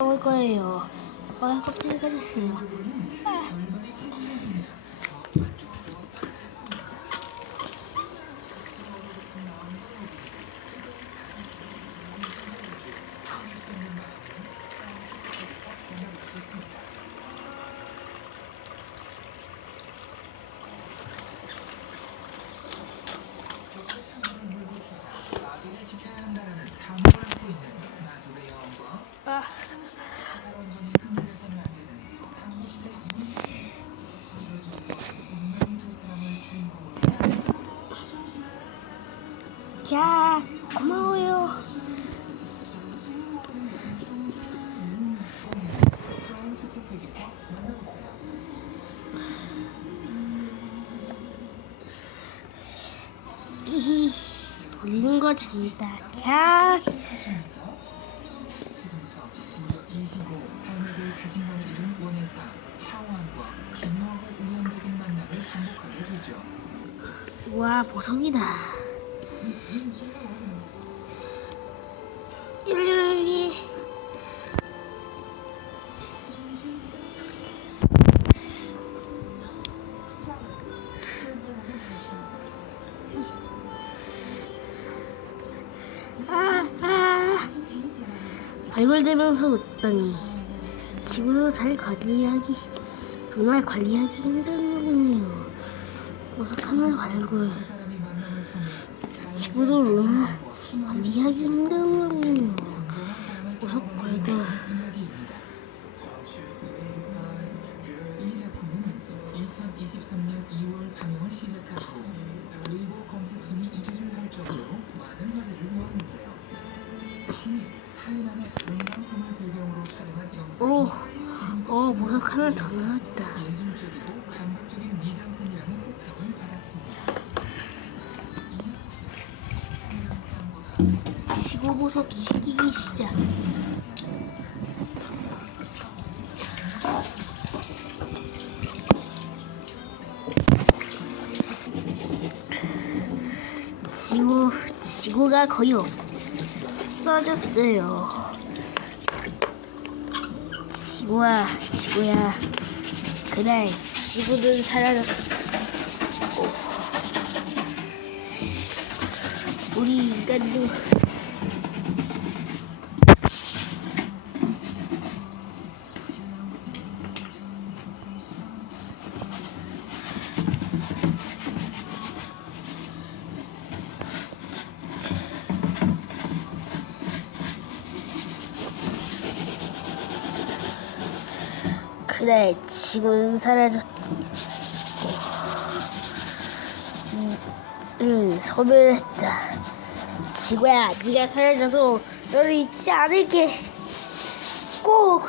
올 거예요. 아, 껍질 까졌어요. 아. 자, 고마워요. 히히, 돌리는 거 재밌다. 캬. 지금부터 무려 25 삶에 대해 자신감을 잃은 발굴되면서 웃다니. 지구도 잘 관리하기, 정말 관리하기 힘든 놈이네요. 만남을 통해 지구도 음, 관리하기 힘든 놈이에요. 보석 하나 더 나왔다. 예술적이고 감각적인 미장센이라는 호평을 받았습니다. 지구 보석 시키기 시작. 지구, 지구가 거의 없어졌어요. 지구야, 지구야. 그래, 지구는 사라졌어. 우리 인간도 그래 지구는 사라졌고 응 소멸했다. 지구야 네가 사라져도 너를 잊지 않을게. 꼭